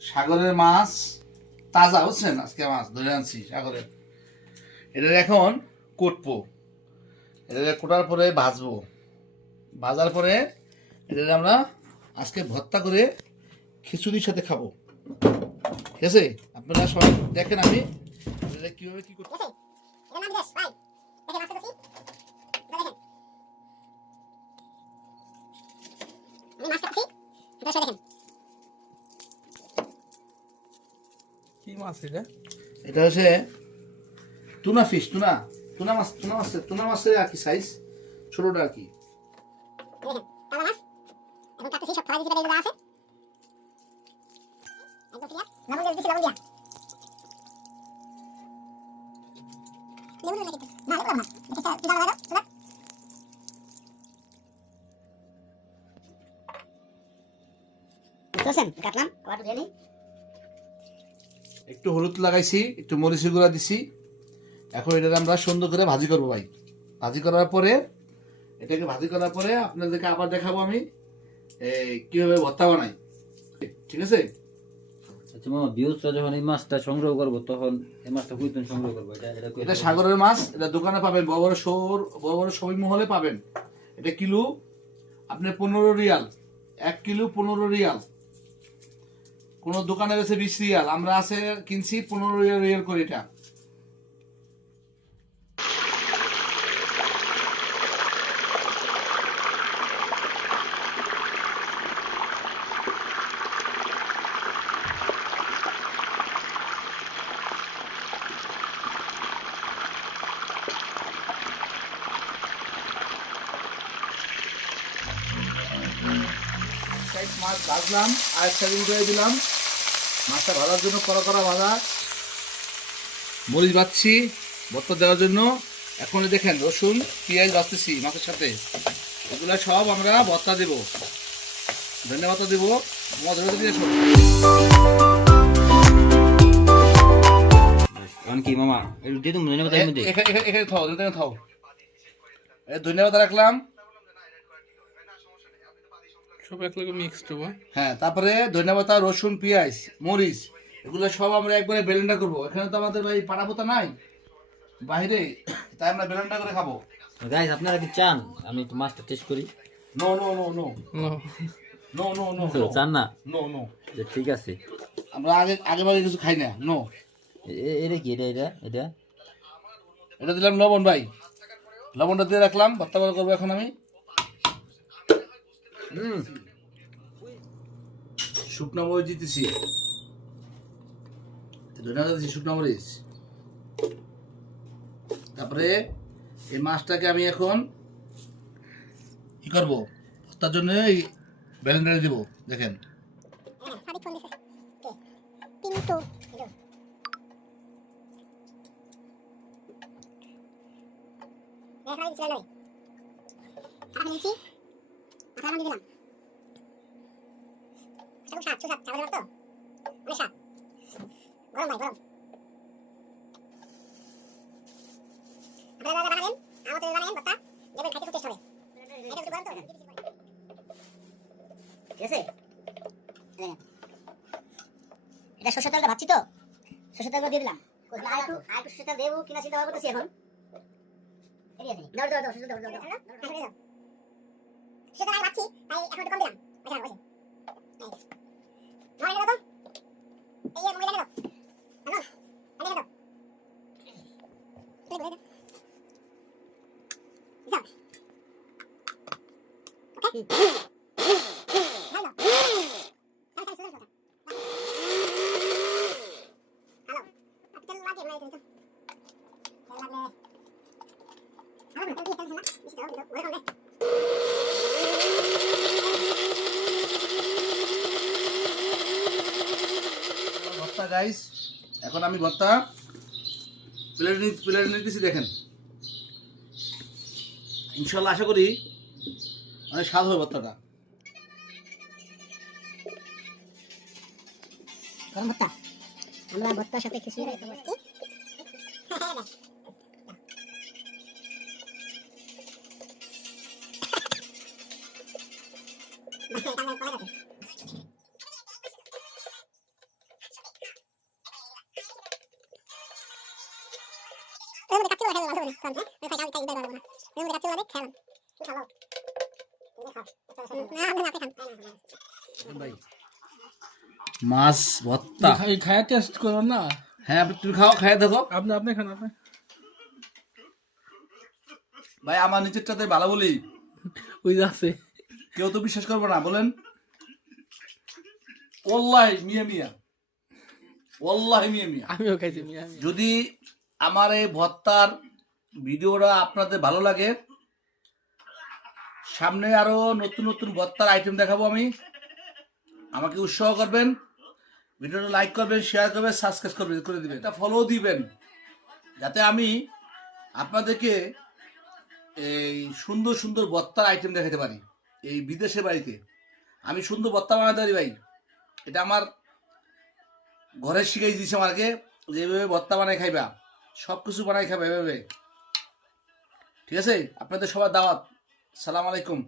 সাগরের মাছ, তাজা বুঝছেন, আজকে মাছ ধরে আনছি সাগরের। এটা এখন কুটবো, এটা কোটার পরে ভাজবো, ভাজার পরে এটা আমরা আজকে ভর্তা করে খিচুড়ির সাথে খাবো। ঠিক আছে, আপনারা সবাই দেখেন আমি এটা কিভাবে কি করতে। কি মাছ এটা? এটা হচ্ছে টুনা ফিশ, টুনা টুনা মাছ, টুনা মাছের আর কি সাইজ, ছোটটা আর কি। কাটলাম আবার ধুয়ে নিই। একটু হলুদ লাগাইছি, একটু মরিচের গুঁড়া দিছি। এখন এটা আমরা সুন্দর করে ভাজি করবো ভাই। ভাজি করার পরে আপনাদেরকে আবার দেখাবো আমি কিভাবে ভর্তা বানাই। ঠিক আছে, আচ্ছা মামা, ভিউজরা যখন এই মাছটা সংগ্রহ করবো তখন এই মাছটা কইতেন সংগ্রহ করবো? এটা সাগরের মাছ, এটা দোকানে পাবেন, বড় বড় শপিং মহলে পাবেন। এটা কিলো আপনি 15 রিয়াল, 1 কিলো 15 রিয়াল। কোনো দোকানে গেছে 20 রিয়াল, আমরা আছে কিনছি 15 রিয়াল করে এটা। মাছ ভাজলাম আর একটা উল্টে দিলাম, মাছটা ভাজার জন্য কড়া ভাজা, মরিচ বাচ্ছি ভর্তা দেওয়ার জন্য। এখন দেখেন রসুন পেঁয়াজ বাছতেছি মাছের সাথে, এগুলো সব আমরা ভর্তা দেব, ধন্যবাদ দেব। মজা দিয়ে সব কি মামা একটু দিয়ে তুমি ধন্যবাদ এর মধ্যে। এখানে থাও, ধন্যবাদ রাখলাম। সব একলগে মিক্সড হবে। হ্যাঁ, তারপরে ধন্যবাদ, রসুন পেঁয়াজ মরিচ এগুলো সব আমরা একবারে ব্লেন্ডার করবো। এখানে তো আমাদের ভাই পাটাপোতা নাই বাইরে, তাই আমরা ব্লেন্ডার করে খাবো। গাইস আপনারা কি চান আমি একটু মাছটা টেস্ট করি? No no no no no no no no চান না? নো নো, ঠিক আছে, আমরা আগে কিছু খাই না। নো, এটা কি? এটা দিলাম লবণ ভাই, লবণটা দিয়ে রাখলাম, ভর্তা করবো এখন আমি। শুকনো মরিচ দিতেছি, ধন্যবাদ দিচ্ছি শুকনো মরিচ। তারপরে এই মাছটাকে আমি এখন কি করবো, ভর্তার জন্য এই ব্লেন্ডারে দিব। দেখেন এটা সরষের তেলটা ভাবছি তো, সরষের তেলটা দিয়ে দিলাম। আর একটু সরষের তেল দেবো কিনা চিন্তা ভাবনা করতেছি এখন। দাও সরষের তেল দাও। সরষের তেল ভাবছি, তাই এখন একটু কম দিলাম। ভর্তা গাইস, এখন আমি ভর্তা প্লেট নিতেছি। দেখেন ইনশাল্লাহ আশা করি অনেক স্বাদ হবে ভর্তাটা। গরম ভর্তা, আমরা ভর্তার সাথে খিচুড়ি খাবো আজকে। মাছ ভর্তা খায়া টেস্ট করো না। হ্যাঁ তুমি খাও, খাই দেখো আপনি খান আপনি। ভাই। আমার নিচেরটাতে ভালো বলি, ওই যাচ্ছে। কেউ তো বিশ্বাস করবে না, বলেন। ওল্লাহি মিয়া মিয়া, ওল্লাহি মিয়া মিয়া। আমিও খাইছি মিয়া। যদি আমার এই ভর্তার ভিডিওটা আপনাদের ভালো লাগে, সামনে আরো নতুন নতুন ভর্তার আইটেম দেখাবো আমি। আমাকে উৎসাহ করবেন, ভিডিওটা লাইক করবেন, শেয়ার করবেন, সাবস্ক্রাইব করবেন, করে দিবেন, একটা ফলো দিবেন, যাতে আমি আপনাদেরকে এই সুন্দর সুন্দর ভর্তার আইটেম দেখাতে পারি। এই বিদেশের বাড়িতে আমি সুন্দর ভর্তা বানাতে পারি ভাই। এটা আমার ঘরে শিখাই দিয়েছে আমাকে, যে এভাবে ভর্তা বানাই খাইবা, সব কিছু বানাই খাইবা এভাবে। ঠিক আছে, আপনাদের সবার দাওয়াত। সালাম আলাইকুম।